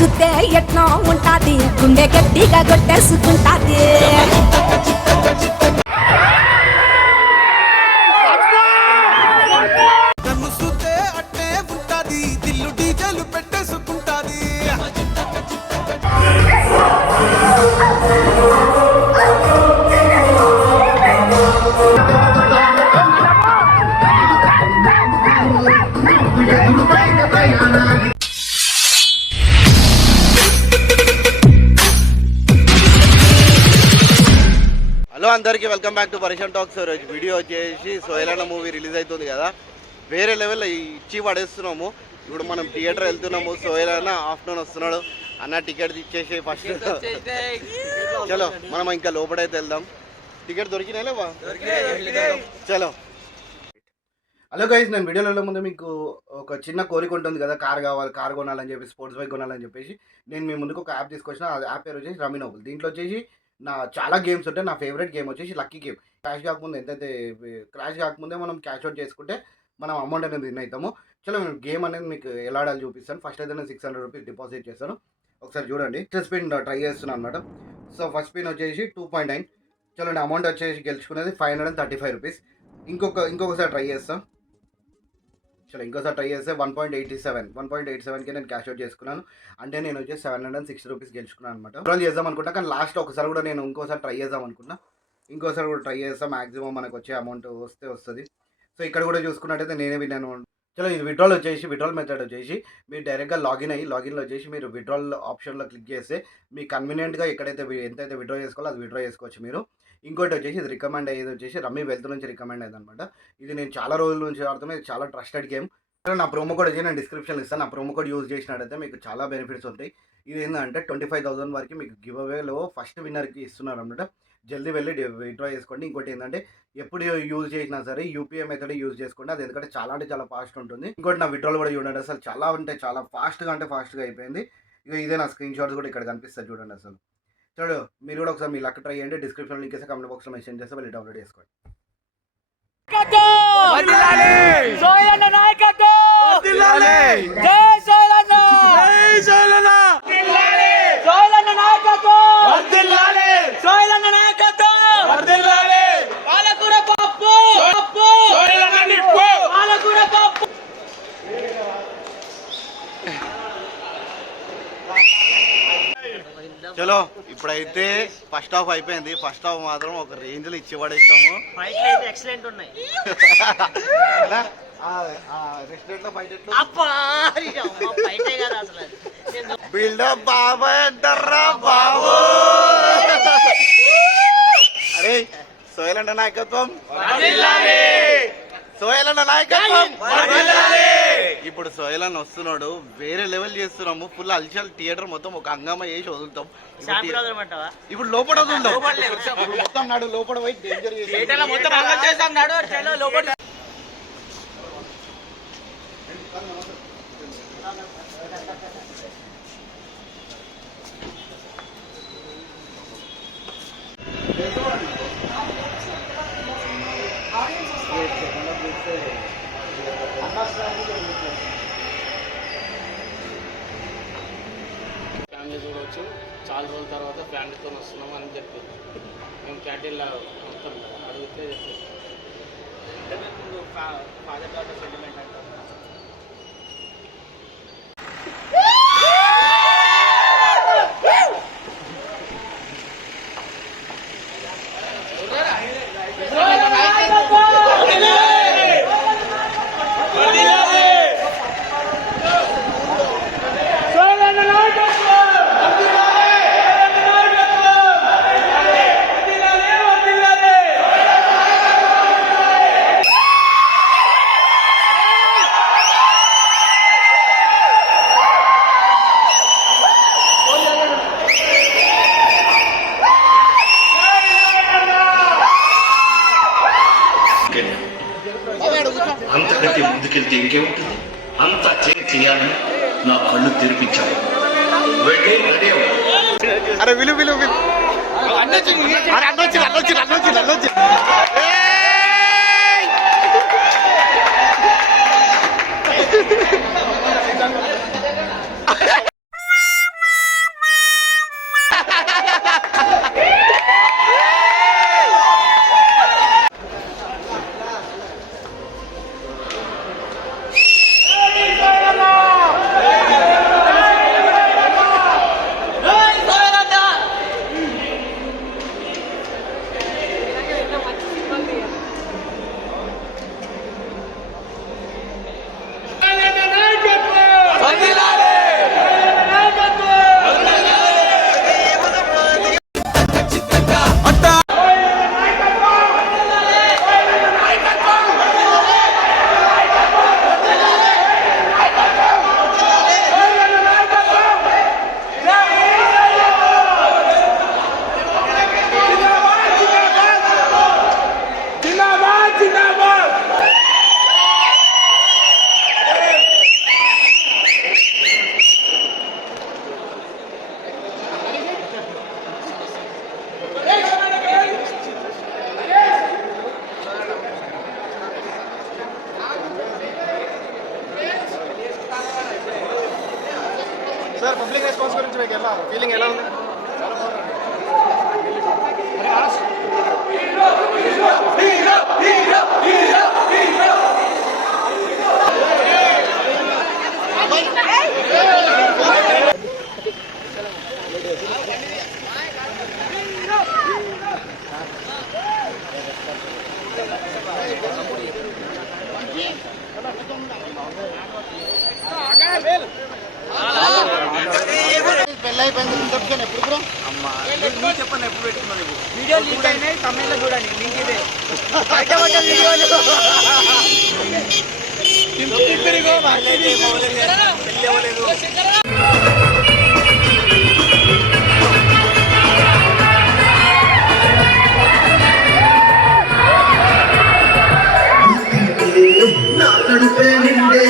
చూస్తే ఎట్నో ఉంటాది, గుండె గట్టిగా కొట్టేసుకుంటాది. హలో అందరికీ వెల్కమ్ బ్యాక్ టు పరిషన్ టాక్స్. రోజు వీడియో వచ్చేసి సోయల్ అన్న మూవీ రిలీజ్ అవుతుంది కదా, వేరే లెవెల్లో ఇచ్చి పడేస్తున్నాము. ఇప్పుడు మనం థియేటర్ వెళ్తున్నాము. సోయల్ అన్న ఆఫ్టర్నూన్ వస్తున్నాడు. అన్న టికెట్ ఇచ్చేసి ఫస్ట్ చలో మనం ఇంకా లోపలైతే వెళ్దాం. టికెట్ దొరికినా లేవా? చలో. హలో గైస్, నేను వీడియోలో ముందు మీకు ఒక చిన్న కోరిక ఉంటుంది కదా, కార్ కావాలి, కార్ కొనాలని చెప్పి, స్పోర్ట్స్ బైక్ కొనాలని చెప్పేసి నేను మీ ముందుకు ఒక యాప్ తీసుకొచ్చిన. ఆ యాప్ పేరు వచ్చేసి రమీ నోబుల్. దీంట్లో వచ్చేసి నా చాలా గేమ్స్ ఉంటాయి. నా ఫేవరెట్ గేమ్ వచ్చేసి లక్కీ గేమ్. క్రాష్ కాకముందే మనం క్యాష్ అవుట్ చేసుకుంటే మనం అమౌంట్ అనేది విన్ అవుతాము. చలో నేను గేమ్ అనేది మీకు ఎలా ఆడాలి చూపిస్తాను. ఫస్ట్ అయితే నేను 600 రూపీస్ డిపాజిట్ చేస్తాను. ఒకసారి చూడండి. ఫస్ట్ స్పిన్ ట్రై చేస్తున్నాను అనమాట. సో ఫస్ట్ స్పిన్ వచ్చేసి 2.9. చలో అమౌంట్ వచ్చేసి గెలుచుకునేది 535 రూపీస్. ఇంకొకసారి ట్రై చేస్తాను. చలో ఇంకోసారి ట్రై చేస్తే 1.87కి నేను క్యాష్ అవుట్ చేసుకున్నాను. అంటే నేను వచ్చేసి 760 రూపీస్ గెలుచుకున్నాను అనమాట. రోల్ చేద్దాం అనుకుంటా, కానీ లాస్ట్ ఒకసారి కూడా నేను ఇంకోసారి ట్రై చేద్దాం అనుకున్నా. ఇంకోసారి కూడా ట్రై చేస్తాం. మాక్సిమం మనకు వచ్చే అమౌంట్ వస్తుంది. సో ఇక్కడ కూడా చూసుకున్నట్టయితే నేనే విన్నాను. చలో ఇది విడ్రాల్ మెథడ్ వచ్చేసి మీరు డైరెక్ట్గా లాగిన్లో వచ్చేసి మీరు విడ్రాల్ ఆప్షన్లో క్లిక్ చేస్తే మీ కన్వీనియంట్గా ఎక్కడైతే ఎంతైతే విడ్రా చేసుకోవాలో అది విడ్రా చేసుకోవచ్చు మీరు. ఇంకోటి వచ్చేసి ఇది రికమెండ్ అయ్యేది వచ్చేసి రమ్మీ వెల్త్ నుంచి రికమెండ్ అయ్యేది అనమాట. ఇది నేను చాలా రోజుల నుంచి ఆడుతున్నా. ఇది చాలా ట్రస్టెడ్ గేమ్. నా ప్రోమో కోడ్ వచ్చి నేను డిస్క్రిప్షన్లో ఇస్తాను. నా ప్రోమో కోడ్ యూజ్ చేసినట్టయితే మీకు చాలా బెనిఫిట్స్ ఉంటాయి. ఇది ఏంటంటే 25,000 వరకు మీకు గివ్ అవేలో ఫస్ట్ విన్నర్కి ఇస్తున్నారు అనమాట. జల్దీ వెళ్ళి విడ్రా చేసుకోండి. ఇంకోటి ఏంటంటే ఎప్పుడు యూజ్ చేసినా సరే యూపీఐ మెథడ్ యూజ్ చేసుకోండి. అది ఎందుకంటే చాలా ఫాస్ట్ ఉంటుంది. ఇంకోటి నా విడ్రాల్ కూడా చూడండి, అసలు చాలా ఫాస్ట్గా అయిపోయింది. ఇక ఇదే నా స్క్రీన్ షాట్స్ కూడా ఇక్కడ కనిపిస్తుంది చూడండి. అసలు చూడు, మీరు కూడా ఒకసారి మీ లక్ ట్రై చేయండి. డిస్క్రిప్షన్ లింక్ వేసి కామెంట్ బాక్స్లో మెన్షన్ చేస్తే వెళ్ళి డౌన్లోడ్ చేసుకోండి. చలో ఇప్పుడైతే ఫస్ట్ హాఫ్ అయిపోయింది. ఫస్ట్ హాఫ్ మాత్రం ఒక రేంజ్ లో ఇచ్చి పడేస్తాము. ఎక్సలెంట్ ఉన్నాయి. బిల్డప్ బాబా అంటారా బాబు. అరే సోయల్ అన్న నాయకత్వం, ఇప్పుడు సోయల్ అన్న వస్తున్నాడు. వేరే లెవెల్ చేస్తున్నాము. ఫుల్ అల్చల్ థియేటర్ మొత్తం ఒక హంగామా చేసి వదులుతాం. ఇప్పుడు లోపల వదులుతాం. మొత్తం నాడు లోపల పోయి డేంజర్ ఫ్యామిలీ చూడవచ్చు. చాలా రోజుల తర్వాత ఫ్యామిలీతో వస్తున్నాం అని చెప్పి మేము క్యాంటీన్లో మొత్తం అడిగితే ఫాదర్ డాటర్ సెంటిమెంట్ అంటారు. అంతకంటే ముందుకెళ్తే ఇంకేముంటుంది? అంతా చేయాలని నా కళ్ళు తెరిపించాను. అరే విలు అన్నొచ్చి సార్ పబ్లిక్ రెస్పాన్స్ గురించి మీకు ఎలా ఫీలింగ్ ఎలా ఉంది? పెళ్ళైపోయింది ఇంతటికైనా ఎప్పుడు బ్రో? చెప్పండి ఎప్పుడు పెట్టుకున్నాను వీడియో లీక్ అయినాయి తమిళ్లో చూడండి లింక్ ఇదే వీడియోలు నా కడుపే నిండే